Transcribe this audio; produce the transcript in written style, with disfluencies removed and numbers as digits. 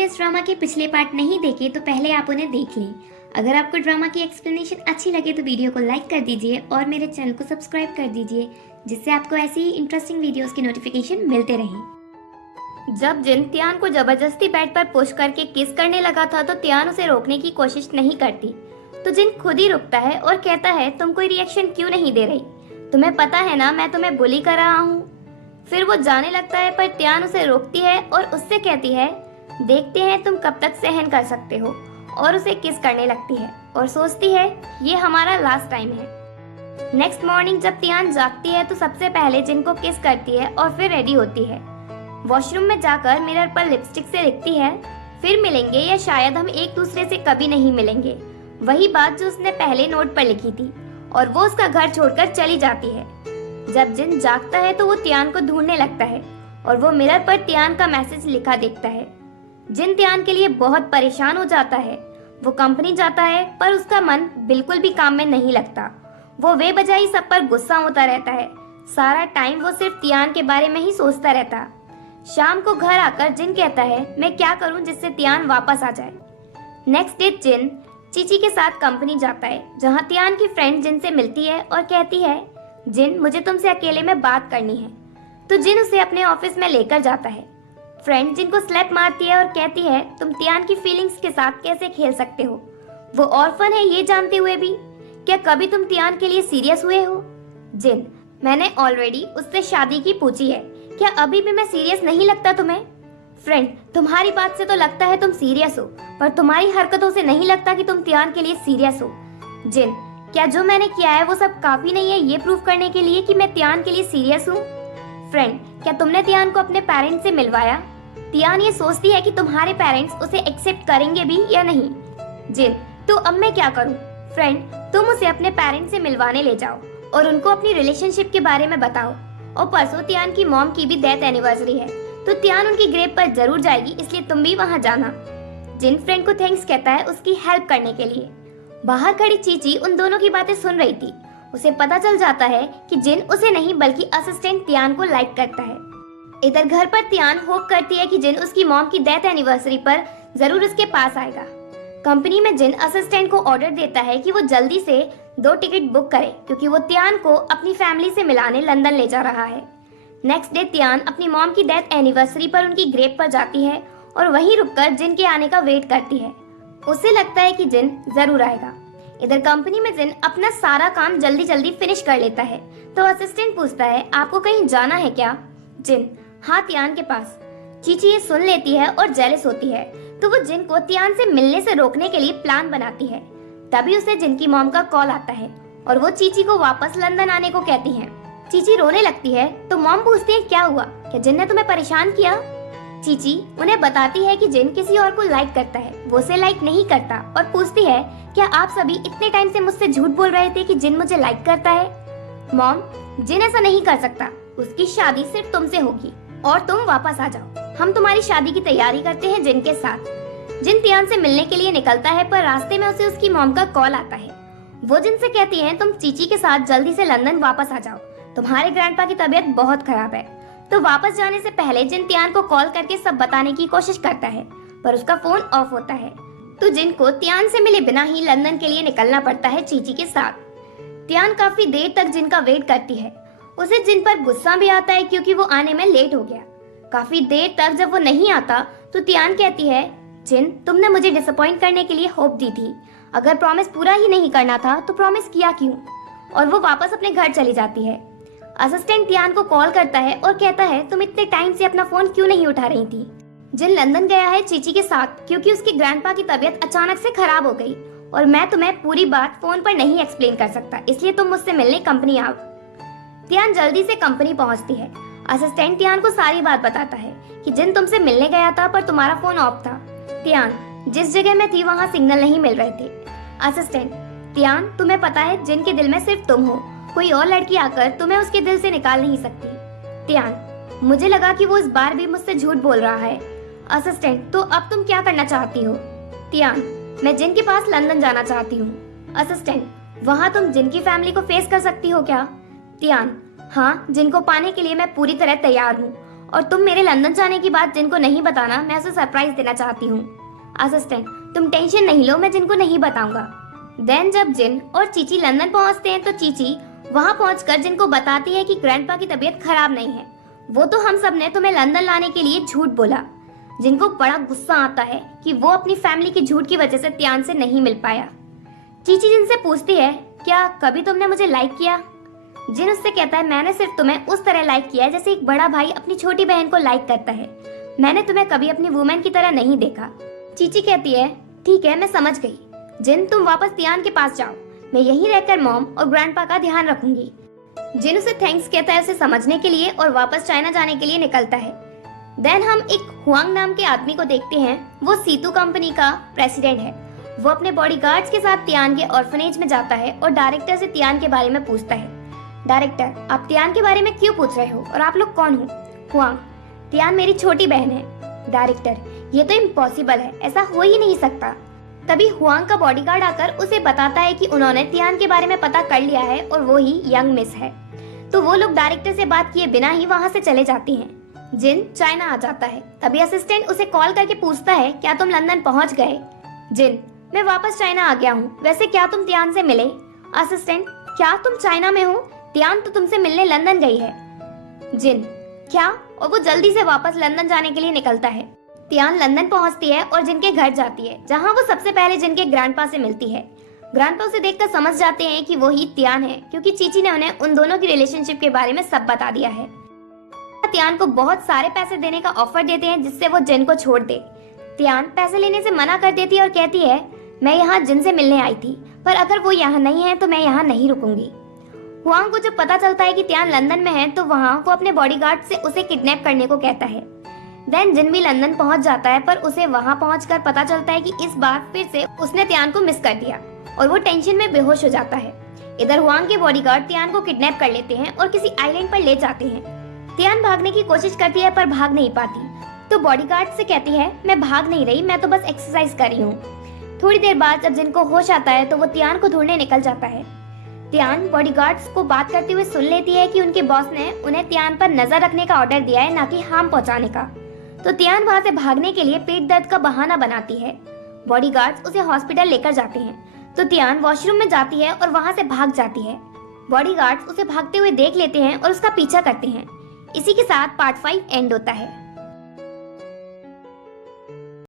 आपने इस ड्रामा के पिछले पार्ट नहीं देखे तो पहले आप उन्हें देख लें। अगर आपको ड्रामा की एक्सप्लेनेशन अच्छी लगे तो वीडियो को लाइक कर दीजिए और मेरे चैनल को सब्सक्राइब कर दीजिए, जिससे आपको ऐसी ही इंटरेस्टिंग वीडियोस की नोटिफिकेशन मिलते रहें। जब जिन तियान को जबरदस्ती बेड पर पुश करके किस करने लगा था तो तियान उसे रोकने की कोशिश नहीं करती, तो जिन खुद ही रुकता है और कहता है तुम कोई रिएक्शन क्यों नहीं दे रही, तुम्हें पता है ना मैं तुम्हें बुली कर रहा हूँ। फिर वो जाने लगता है पर तियान उसे रोकती है और उससे कहती है देखते हैं तुम कब तक सहन कर सकते हो, और उसे किस करने लगती है और सोचती है ये हमारा लास्ट टाइम है। नेक्स्ट मॉर्निंग जब तियान जागती है तो सबसे पहले जिन को किस करती है और फिर रेडी होती है। वॉशरूम में जाकर मिरर पर लिपस्टिक से लिखती है फिर मिलेंगे या शायद हम एक दूसरे से कभी नहीं मिलेंगे, वही बात जो उसने पहले नोट पर लिखी थी, और वो उसका घर छोड़कर चली जाती है। जब जिन जागता है तो वो तियान को ढूंढने लगता है और वो मिरर पर तियान का मैसेज लिखा देखता है। जिन तियान के लिए बहुत परेशान हो जाता है। वो कंपनी जाता है पर उसका मन बिल्कुल भी काम में नहीं लगता। वो बेवजह सब पर गुस्सा होता रहता है। सारा टाइम वो सिर्फ तियान के बारे में ही सोचता रहता। शाम को घर आकर जिन कहता है मैं क्या करूं जिससे तियान वापस आ जाए। नेक्स्ट डे जिन चीची के साथ कंपनी जाता है, जहां तियान की फ्रेंड जिन से मिलती है और कहती है जिन मुझे तुमसे अकेले में बात करनी है, तो जिन उसे अपने ऑफिस में लेकर जाता है। फ्रेंड जिन को स्लैप मारती है और कहती है तुम तियान की फीलिंग्स के साथ कैसे खेल सकते हो, वो ऑर्फन है ये जानते हुए भी, क्या कभी तुम तियान के लिए सीरियस हुए हो। जिन मैंने ऑलरेडी उससे शादी की पूछी है, क्या अभी भी मैं सीरियस नहीं लगता तुम्हें। फ्रेंड तुम्हारी बात से तो लगता है तुम सीरियस हो, पर तुम्हारी हरकतों से नहीं लगता कि तुम तियान के लिए सीरियस हो। जिन क्या जो मैंने किया है वो सब काफी नहीं है ये प्रूव करने के लिए कि मैं तियान के लिए सीरियस हूँ। फ्रेंड क्या तुमने तियान को अपने पेरेंट्स से मिलवाया। तियान ये सोचती है कि तुम्हारे पेरेंट्स उसे एक्सेप्ट करेंगे भी या नहीं। जिन तो अब मैं क्या करूँ। फ्रेंड तुम उसे अपने पेरेंट्स से मिलवाने ले जाओ और उनको अपनी रिलेशनशिप के बारे में बताओ। और परसों तियान की मॉम की भी डेथ एनिवर्सरी है, तो तियान उनकी ग्रेव पर जरूर जाएगी, इसलिए तुम भी वहाँ जाना। जिन फ्रेंड को थैंक्स कहता है उसकी हेल्प करने के लिए। बाहर खड़ी चीची उन दोनों की बातें सुन रही थी। उसे पता चल जाता है कि जिन उसे नहीं बल्कि असिस्टेंट तियान को लाइक करता है। इधर घर पर तियान होप करती है कि जिन उसकी मॉम की डेथ एनिवर्सरी पर जरूर उसके पास आएगा। कंपनी में जिन असिस्टेंट को ऑर्डर देता है कि वो जल्दी से 2 टिकट बुक करे, क्योंकि वो तियान को अपनी फैमिली से मिलाने लंदन ले जा रहा है। नेक्स्ट डे तियान अपनी मॉम की डेथ एनिवर्सरी पर उनकी ग्रेव पर जाती है और वहीं रुककर जिन के आने का वेट करती है। उसे लगता है कि जिन जरूर आएगा। इधर कंपनी में जिन अपना सारा काम जल्दी जल्दी फिनिश कर लेता है, तो असिस्टेंट पूछता है आपको कहीं जाना है क्या। जिन हाँ तियान के पास। चीची ये सुन लेती है और जेलस होती है, तो वो जिन को तियान से मिलने से रोकने के लिए प्लान बनाती है। तभी उसे जिन की मॉम का कॉल आता है और वो चीची को वापस लंदन आने को कहती है। चीची रोने लगती है तो मॉम पूछती है क्या हुआ, क्या जिन ने तुम्हें परेशान किया। चीची उन्हें बताती है कि जिन किसी और को लाइक करता है, वो उसे लाइक नहीं करता, और पूछती है क्या आप सभी इतने टाइम से मुझसे झूठ बोल रहे थे कि जिन मुझे लाइक करता है। मॉम जिन ऐसा नहीं कर सकता, उसकी शादी सिर्फ तुमसे होगी और तुम वापस आ जाओ, हम तुम्हारी शादी की तैयारी करते हैं जिन के साथ। जिन तियान से मिलने के लिए निकलता है पर रास्ते में उसे उसकी मॉम का कॉल आता है। वो जिन से कहती है तुम चीची के साथ जल्दी से लंदन वापस आ जाओ, तुम्हारे ग्रैंडपा की तबीयत बहुत खराब है। तो वापस जाने से पहले जिन तियान को कॉल करके सब बताने की कोशिश करता है, पर उसका फोन ऑफ होता है। तो जिन को तियान से मिले बिना ही लंदन के लिए निकलना पड़ता है चीची के साथ। तियान काफी देर तक जिन का वेट करती है। उसे जिन पर गुस्सा भी आता है क्योंकि वो आने में लेट हो गया। काफी देर तक जब वो नहीं आता तो तियान कहती है जिन तुमने मुझे डिसअपॉइंट करने के लिए होप दी थी, अगर प्रॉमिस पूरा ही नहीं करना था तो प्रॉमिस किया क्यों। और वो वापस अपने घर चली जाती है। असिस्टेंट तियान को कॉल करता है और कहता है तुम इतने टाइम से अपना फोन क्यों नहीं उठा रही थी। जिन लंदन गया है चीची के साथ क्योंकि उसकी ग्रैंडपा की तबीयत अचानक से खराब हो गई, और मैं तुम्हें पूरी बात फोन पर नहीं एक्सप्लेन कर सकता, इसलिए तुम मुझसे मिलने कंपनी आओ। तियान जल्दी से कंपनी पहुंचती है। असिस्टेंट तियान को सारी बात बताता है कि जिन तुमसे मिलने गया था पर तुम्हारा फोन ऑफ था। तियान जिस जगह में थी वहाँ सिग्नल नहीं मिल रहे थे। असिस्टेंट तियान तुम्हें पता है जिन के दिल में सिर्फ तुम हो, कोई और लड़की आकर तुम्हें उसके दिल से निकाल नहीं सकती। तियान मुझे लगा कि वो इस बार भी मुझसे झूठ बोल रहा है। असिस्टेंट तो अब तुम क्या करना चाहती हो। तियान मैं जिन के पास लंदन जाना चाहती हूँ। असिस्टेंट वहाँ तुम जिन की फैमिली को फेस कर सकती हो क्या। तियान हाँ जिनको पाने के लिए मैं पूरी तरह तैयार हूँ और तुम मेरे लंदन जाने की बात जिनको नहीं बताना, मैं उसे सरप्राइज देना चाहती हूँ। असिस्टेंट, तुम टेंशन नहीं लो, मैं जिनको नहीं बताऊंगा। देन जब जिन और चीची लंदन पहुंचते हैं तो चीची वहां पहुंचकर जिन को बताती है कि ग्रैंडपा की तबीयत खराब नहीं है, वो तो हम सब ने तुम्हें लंदन लाने के लिए झूठ बोला। जिनको बड़ा गुस्सा आता है कि वो अपनी फैमिली की झूठ की वजह से त्यान से नहीं मिल पाया। चीची जिनसे पूछती है, क्या कभी तुमने मुझे लाइक किया? जिन उससे कहता है, मैंने सिर्फ तुम्हें उस तरह लाइक किया है जैसे एक बड़ा भाई अपनी छोटी बहन को लाइक करता है। मैंने तुम्हें कभी अपनी वुमेन की तरह नहीं देखा। चीची कहती है, ठीक है, मैं समझ गई। जिन, तुम वापस त्यान के पास जाओ, मैं यहीं रहकर मॉम और ग्रैंडपा का ध्यान रखूंगी। जिन उसे थैंक्स कहता है उसे समझने के लिए और वापस चाइना जाने के लिए निकलता है। देन हम एक हुआंग नाम के आदमी को देखते हैं। वो सीतू कंपनी का प्रेसिडेंट है। वो अपने बॉडीगार्ड्स के साथ त्यान के ऑर्फनेज में जाता है और डायरेक्टर से त्यान के बारे में पूछता है। डायरेक्टर, आप त्यान के बारे में क्यों पूछ रहे हो और आप लोग कौन हो? हुआंग, त्यान मेरी छोटी बहन है। डायरेक्टर, ये तो इम्पॉसिबल है, ऐसा हो ही नहीं सकता। तभी हुआंग का बॉडीगार्ड आकर उसे बताता है कि उन्होंने त्यान के बारे में पता कर लिया है और वो ही यंग मिस है। तो वो लोग डायरेक्टर से बात किए बिना ही वहाँ से चले जाते हैं। जिन चाइना आ जाता है। तभी असिस्टेंट उसे कॉल करके पूछता है, क्या तुम लंदन पहुँच गए? जिन, मैं वापस चाइना आ गया हूँ। वैसे क्या तुम त्यान से मिले? असिस्टेंट, क्या तुम चाइना में हो? त्यान तो तुमसे मिलने लंदन गई है। जिन, क्या? और वो जल्दी से वापस लंदन जाने के लिए निकलता है। त्यान लंदन पहुंचती है और जिनके घर जाती है, जहां वो सबसे पहले जिनके ग्रैंडपा से मिलती है। ग्रैंडपा उसे देखकर समझ जाते हैं कि वो ही त्यान है, क्योंकि चीची ने उन्हें उन दोनों की रिलेशनशिप के बारे में सब बता दिया है। त्यान को बहुत सारे पैसे देने का ऑफर देते हैं जिससे वो जिन को छोड़ दे। त्यान पैसे लेने से मना कर देती है और कहती है, मैं यहाँ जिन से मिलने आई थी, पर अगर वो यहाँ नहीं है तो मैं यहाँ नहीं रुकूंगी। हुआंग को जब पता चलता है कि त्यान लंदन में है तो वहाँ वो अपने बॉडीगार्ड से उसे किडनैप करने को कहता है। देन जिन भी लंदन पहुंच जाता है, पर उसे वहां पहुंचकर पता चलता है कि इस बार फिर से उसने त्यान को मिस कर दिया और वो टेंशन में बेहोश हो जाता है। इधर हुआंग के बॉडीगार्ड त्यान को किडनैप कर लेते हैं और किसी आइलैंड पर ले जाते हैं। त्यान भागने की कोशिश करती है पर भाग नहीं पाती, तो बॉडीगार्ड से कहती है, मैं भाग नहीं रही, मैं तो बस एक्सरसाइज कर रही हूँ। थोड़ी देर बाद जब जिनको होश आता है तो वो त्यान को ढूंढने निकल जाता है। त्यान बॉडीगार्ड्स को बात करते हुए सुन लेती है कि उनके बॉस ने उन्हें त्यान पर नजर रखने का ऑर्डर दिया है, ना कि हार्म पहुंचाने का। तो त्यान वहां से भागने के लिए पेट दर्द का बहाना बनाती है। बॉडीगार्ड्स उसे हॉस्पिटल लेकर जाते हैं, तो त्यान वॉशरूम में जाती है और वहां से भाग जाती है। बॉडीगार्ड्स उसे भागते हुए देख लेते हैं और उसका पीछा करते हैं। इसी के साथ पार्ट 5 एंड होता है।